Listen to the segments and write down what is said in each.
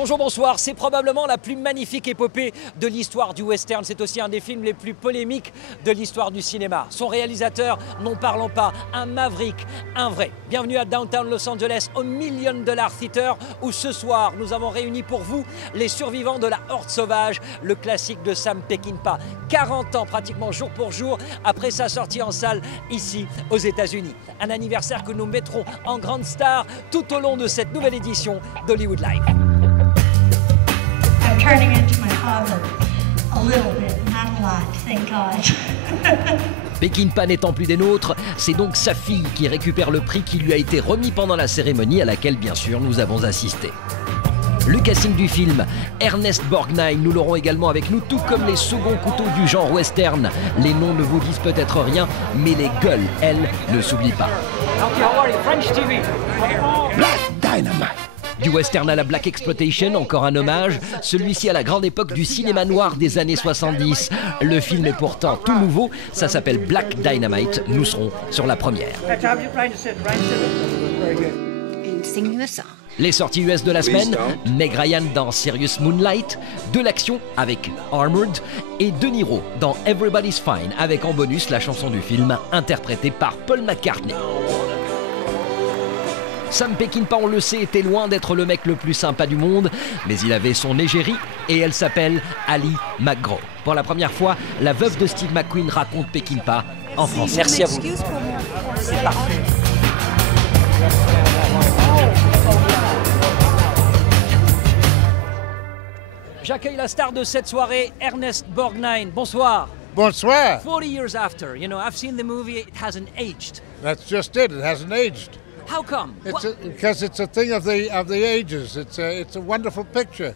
Bonjour, bonsoir. C'est probablement la plus magnifique épopée de l'histoire du western. C'est aussi un des films les plus polémiques de l'histoire du cinéma. Son réalisateur, n'en parlons pas, un maverick, un vrai. Bienvenue à Downtown Los Angeles, au $1 Million Theater, où ce soir, nous avons réuni pour vous les survivants de la Horde sauvage, le classique de Sam Peckinpah. 40 ans, pratiquement jour pour jour, après sa sortie en salle ici, aux États-Unis. Un anniversaire que nous mettrons en grande star tout au long de cette nouvelle édition d'Hollywood Live. I'm turning into my father a little bit, not a lot, thank God. Peckinpah n'étant plus des nôtres, c'est donc sa fille qui récupère le prix qui lui a été remis pendant la cérémonie à laquelle, bien sûr, nous avons assisté. Le casting du film, Ernest Borgnine, nous l'aurons également avec nous, tout comme les seconds couteaux du genre western. Les noms ne vous disent peut-être rien, mais les gueules, elles, ne s'oublient pas. Black Dynamite. Du western à la Black Exploitation, encore un hommage, celui-ci à la grande époque du cinéma noir des années 70. Le film est pourtant tout nouveau, ça s'appelle Black Dynamite, nous serons sur la première. Les sorties US de la semaine, Meg Ryan dans Serious Moonlight, de l'action avec Armored et De Niro dans Everybody's Fine avec en bonus la chanson du film interprétée par Paul McCartney. Sam Peckinpah, on le sait, était loin d'être le mec le plus sympa du monde, mais il avait son égérie et elle s'appelle Ali MacGraw. Pour la première fois, la veuve de Steve McQueen raconte Peckinpah en français. Merci à vous. C'est parfait. J'accueille la star de cette soirée, Ernest Borgnine. Bonsoir. Bonsoir. 40 years after, you know, I've seen the movie, it hasn't aged. That's just it. It hasn't aged. How come? Because it's a thing of the ages. It's a wonderful picture,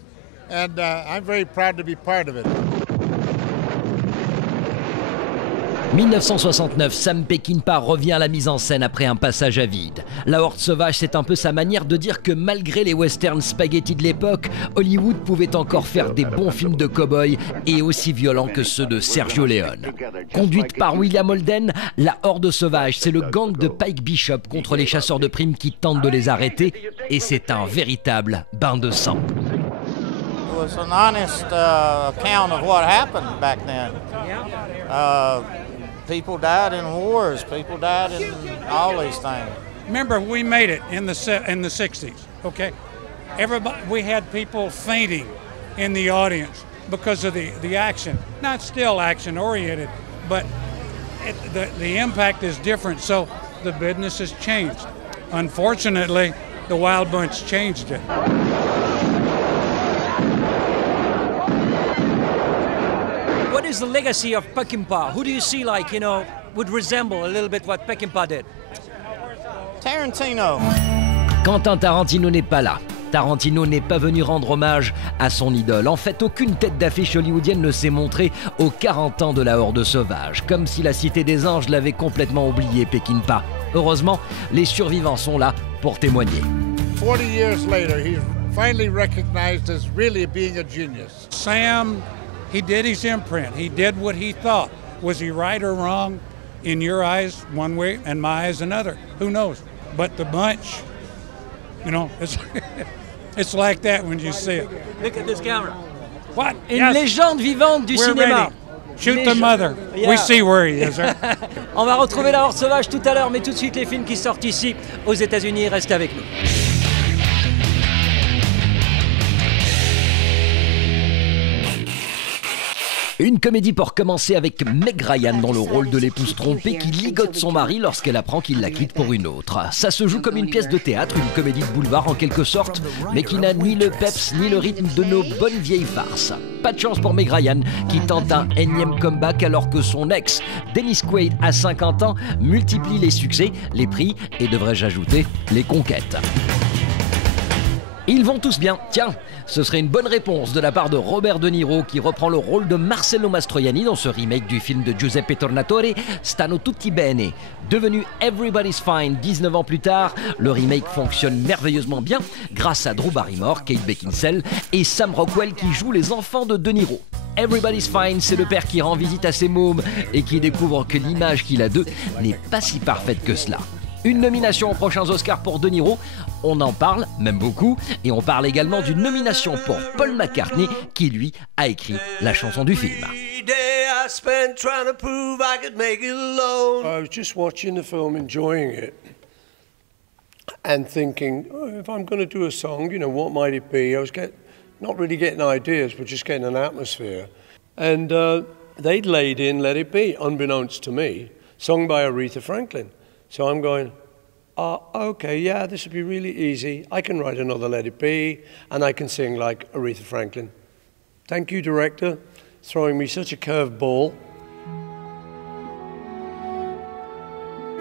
and I'm very proud to be part of it. 1969, Sam Peckinpah revient à la mise en scène après un passage à vide. La Horde sauvage, c'est un peu sa manière de dire que malgré les westerns spaghetti de l'époque, Hollywood pouvait encore faire des bons films de cow-boys et aussi violents que ceux de Sergio Leone. Conduite par William Holden, la Horde sauvage, c'est le gang de Pike Bishop contre les chasseurs de primes qui tentent de les arrêter, et c'est un véritable bain de sang. It was an honest account of what happened back then. People died in wars. People died in all these things. Remember, we made it in the 60s. Okay, everybody, we had people fainting in the audience because of the action. Not still action oriented, but the impact is different. So the business has changed. Unfortunately, the Wild Bunch changed it. What is the legacy of Peckinpah? Who do you see, like, you know, would resemble a little bit what Peckinpah did? Tarantino. Quentin Tarantino n'est pas là. Tarantino n'est pas venu rendre hommage à son idole. En fait, aucune tête d'affiche hollywoodienne ne s'est montrée aux 40 ans de la Horde sauvage, comme si la Cité des Anges l'avait complètement oublié, Peckinpah. Heureusement, les survivants sont là pour témoigner. 40 years later, he's finally recognized as really being a genius. Sam, he did his imprint. He did what he thought. Was he right or wrong? In your eyes, one way, and my eyes, another. Who knows? But the bunch, you know, it's like that when you see it. Look at this camera. What? Une légende vivante du cinéma. Ready. Shoot the mother. Yeah. We see where he is. On va retrouver la Horde sauvage tout à l'heure, mais tout de suite les films qui sortent ici aux États-Unis. Restez avec nous. Une comédie pour commencer avec Meg Ryan dans le rôle de l'épouse trompée qui ligote son mari lorsqu'elle apprend qu'il la quitte pour une autre. Ça se joue comme une pièce de théâtre, une comédie de boulevard en quelque sorte, mais qui n'a ni le peps ni le rythme de nos bonnes vieilles farces. Pas de chance pour Meg Ryan qui tente un énième comeback alors que son ex, Dennis Quaid, à 50 ans, multiplie les succès, les prix et, devrais-je ajouter, les conquêtes. Ils vont tous bien. Tiens, ce serait une bonne réponse de la part de Robert De Niro qui reprend le rôle de Marcello Mastroianni dans ce remake du film de Giuseppe Tornatore, Stanno Tutti Bene. Devenu Everybody's Fine 19 ans plus tard, le remake fonctionne merveilleusement bien grâce à Drew Barrymore, Kate Beckinsale et Sam Rockwell qui jouent les enfants de De Niro. Everybody's Fine, c'est le père qui rend visite à ses mômes et qui découvre que l'image qu'il a d'eux n'est pas si parfaite que cela. Une nomination aux prochains Oscars pour De Niro, on en parle, même beaucoup, et on parle également d'une nomination pour Paul McCartney, qui lui a écrit la chanson du film. I spent trying to prove I could make it alone. I was just watching the film, enjoying it, and thinking, oh, if I'm going to do a song, you know, what might it be? I was not really getting ideas, but just getting an atmosphere. And they'd laid in Let It Be, unbeknownst to me, sung by Aretha Franklin. So I'm going, okay, yeah, this would be really easy. I can write another Let It Be, and I can sing like Aretha Franklin. Thank you, director, throwing me such a curveball.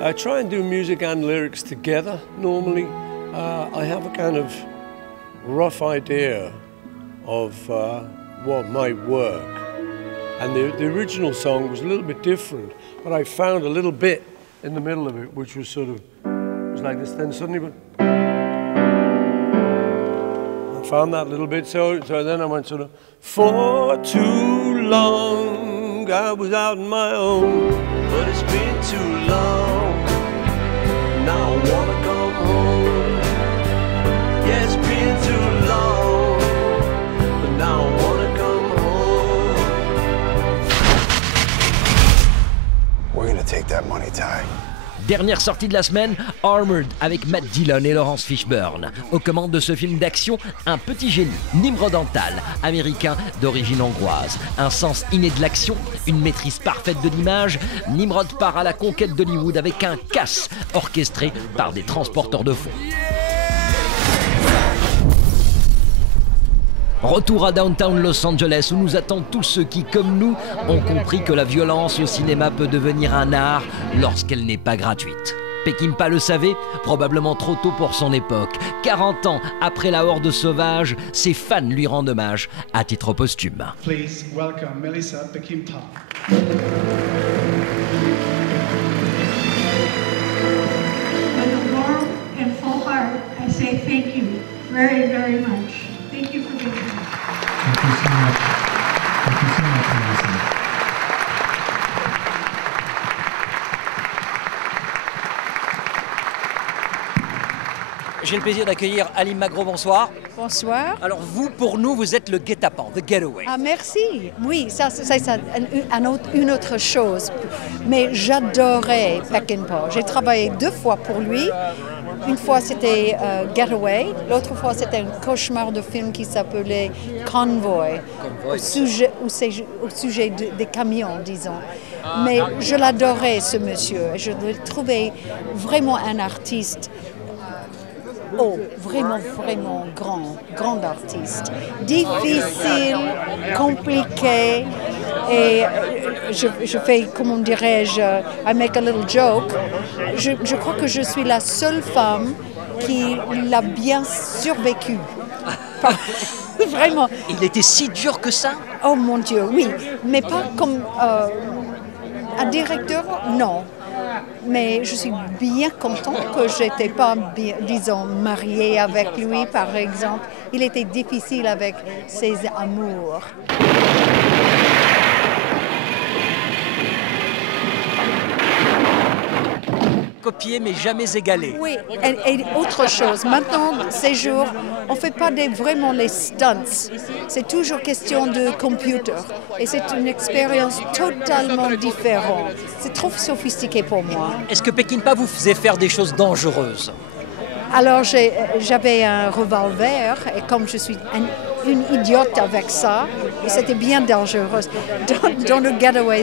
I try and do music and lyrics together normally. I have a kind of rough idea of what might work. And the original song was a little bit different, but I found a little bit in the middle of it, which was sort of, it was like this, then suddenly, I found that little bit, so then I went sort of, for too long I was out on my own, but it's been too long, now I wanna come home. Yeah, it's been too long, but now I wanna come home. We're gonna take that money, Ty. Dernière sortie de la semaine, Armored avec Matt Dillon et Laurence Fishburne. Aux commandes de ce film d'action, un petit génie, Nimrod Antal, américain d'origine hongroise. Un sens inné de l'action, une maîtrise parfaite de l'image, Nimrod part à la conquête d'Hollywood avec un casse orchestré par des transporteurs de fonds. Retour à Downtown Los Angeles où nous attendent tous ceux qui, comme nous, ont compris que la violence au cinéma peut devenir un art lorsqu'elle n'est pas gratuite. Peckinpah le savait, probablement trop tôt pour son époque. 40 ans après la Horde sauvage, ses fans lui rendent hommage à titre posthume. Please welcome Melissa Peckinpah. With a warm and full heart, I say thank you very, very much. Thank you for being here. Thank you so much. Thank you so much, Melissa. J'ai le plaisir d'accueillir Halim Magro, bonsoir. Bonsoir. Alors vous, pour nous, vous êtes le guet-apens, the getaway. Ah merci. Oui, ça c'est une autre chose. Mais j'adorais Peckinpah. J'ai travaillé 2 fois pour lui. Une fois c'était Getaway, l'autre fois c'était un cauchemar de film qui s'appelait Convoy, au sujet des camions, disons. Mais je l'adorais ce monsieur, je le trouvais vraiment un artiste. Oh, vraiment, vraiment grand artiste. Difficile, compliqué, et je fais, comment dirais-je, I make a little joke. Je crois que je suis la seule femme qui l'a bien survécu. Vraiment. Il était si dur que ça? Oh mon Dieu, oui. Mais pas comme un directeur, non. Mais je suis bien contente que je n'étais pas, disons, mariée avec lui, par exemple. Il était difficile avec ses amours. Copié mais jamais égalé. Oui, et autre chose, maintenant, ces jours, on ne fait pas vraiment les stunts. C'est toujours question de computer. Et c'est une expérience totalement différente. C'est trop sophistiqué pour moi. Est-ce que Peckinpah vous faisait faire des choses dangereuses? Alors, j'avais un revolver, et comme je suis une idiote avec ça, c'était bien dangereux. Dans le Getaway,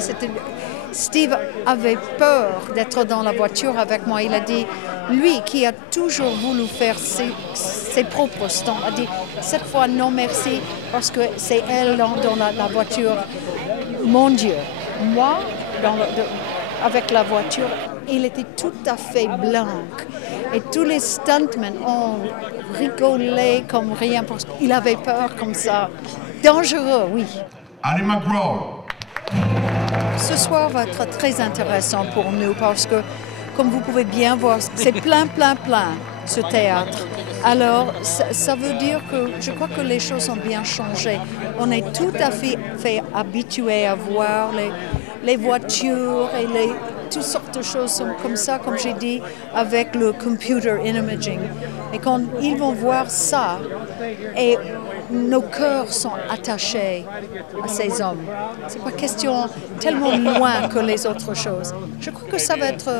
Steve avait peur d'être dans la voiture avec moi. Il a dit, lui qui a toujours voulu faire ses propres stunts, a dit, cette fois non merci, parce que c'est elle dans la voiture. Mon Dieu, moi, avec la voiture, il était tout à fait blanc. Et tous les stuntmen ont rigolé comme rien, parce qu'il avait peur comme ça. Dangereux, oui. Halim Magro. Ce soir va être très intéressant pour nous parce que, comme vous pouvez bien voir, c'est plein, ce théâtre. Alors, ça veut dire que je crois que les choses ont bien changé. On est tout à fait habitués à voir les voitures et toutes sortes de choses sont comme ça, comme j'ai dit, avec le computer imaging. Et quand ils vont voir ça, et nos cœurs sont attachés à ces hommes. C'est pas question tellement loin que les autres choses. Je crois que ça va être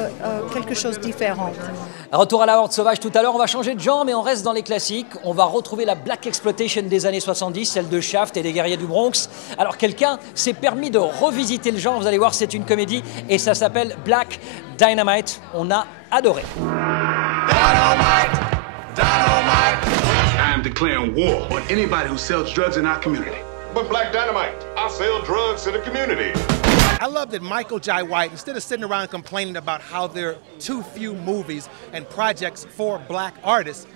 quelque chose de différent. Retour à la Horde Sauvage tout à l'heure, on va changer de genre mais on reste dans les classiques. On va retrouver la Black Exploitation des années 70, celle de Shaft et des Guerriers du Bronx. Alors quelqu'un s'est permis de revisiter le genre, vous allez voir c'est une comédie et ça s'appelle Black Dynamite. On a adoré. Dynamite! Dynamite! I'm declaring war on anybody who sells drugs in our community. But Black Dynamite, I sell drugs to the community. I love that Michael Jai White, instead of sitting around complaining about how there are too few movies and projects for black artists,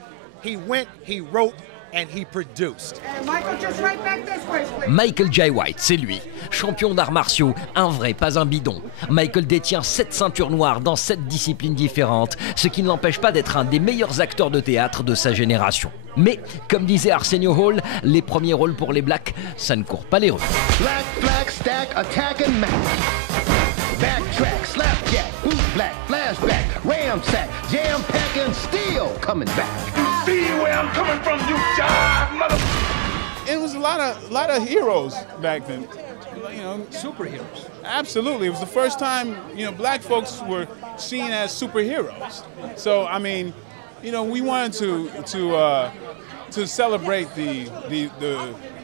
he went, he wrote, and he produced. Michael, just right back this way, please. Michael Jai White, c'est lui. Champion d'arts martiaux, un vrai, pas un bidon. Michael détient 7 ceintures noires dans 7 disciplines différentes, ce qui ne l'empêche pas d'être un des meilleurs acteurs de théâtre de sa génération. Mais, comme disait Arsenio Hall, les premiers rôles pour les Blacks, ça ne court pas les rues. Black, black, stack, attack and match. Backtrack, slapjack, boot black, flashback, ramsack, jam pack and steel coming back. You see where I'm coming from, you jive mother... It was a lot of heroes back then. You know, superheroes. Absolutely, it was the first time black folks were seen as superheroes. So I mean, we wanted to celebrate the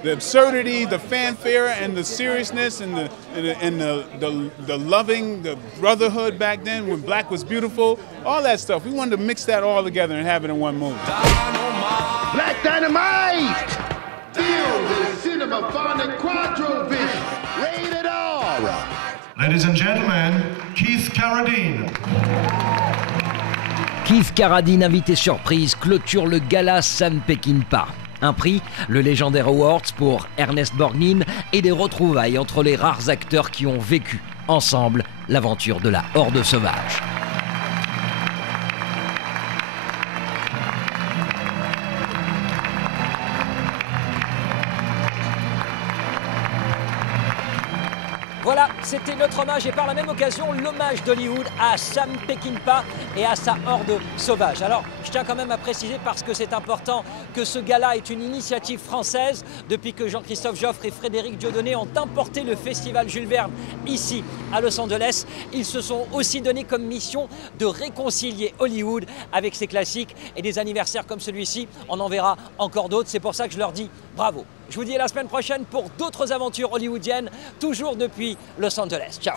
absurdity, the fanfare, and the seriousness, and the loving, the brotherhood back then when black was beautiful, all that stuff. We wanted to mix that all together and have it in one movie. Black Dynamite! Feel the cinemaphonic quadrovision. Rated R. Ladies and gentlemen, Keith Carradine. Keith Carradine, invité surprise, clôture le gala Sam Peckinpah. Un prix, le Legendary Awards pour Ernest Borgnine et des retrouvailles entre les rares acteurs qui ont vécu ensemble l'aventure de la Horde Sauvage. Voilà, c'était notre hommage et par la même occasion l'hommage d'Hollywood à Sam Peckinpah et à sa Horde Sauvage. Alors, je tiens quand même à préciser parce que c'est important que ce gala est une initiative française. Depuis que Jean-Christophe Joffre et Frédéric Dieudonné ont importé le festival Jules Verne ici à Los Angeles, ils se sont aussi donné comme mission de réconcilier Hollywood avec ses classiques et des anniversaires comme celui-ci. On en verra encore d'autres, c'est pour ça que je leur dis bravo. Je vous dis à la semaine prochaine pour d'autres aventures hollywoodiennes, toujours depuis Los Angeles. Ciao.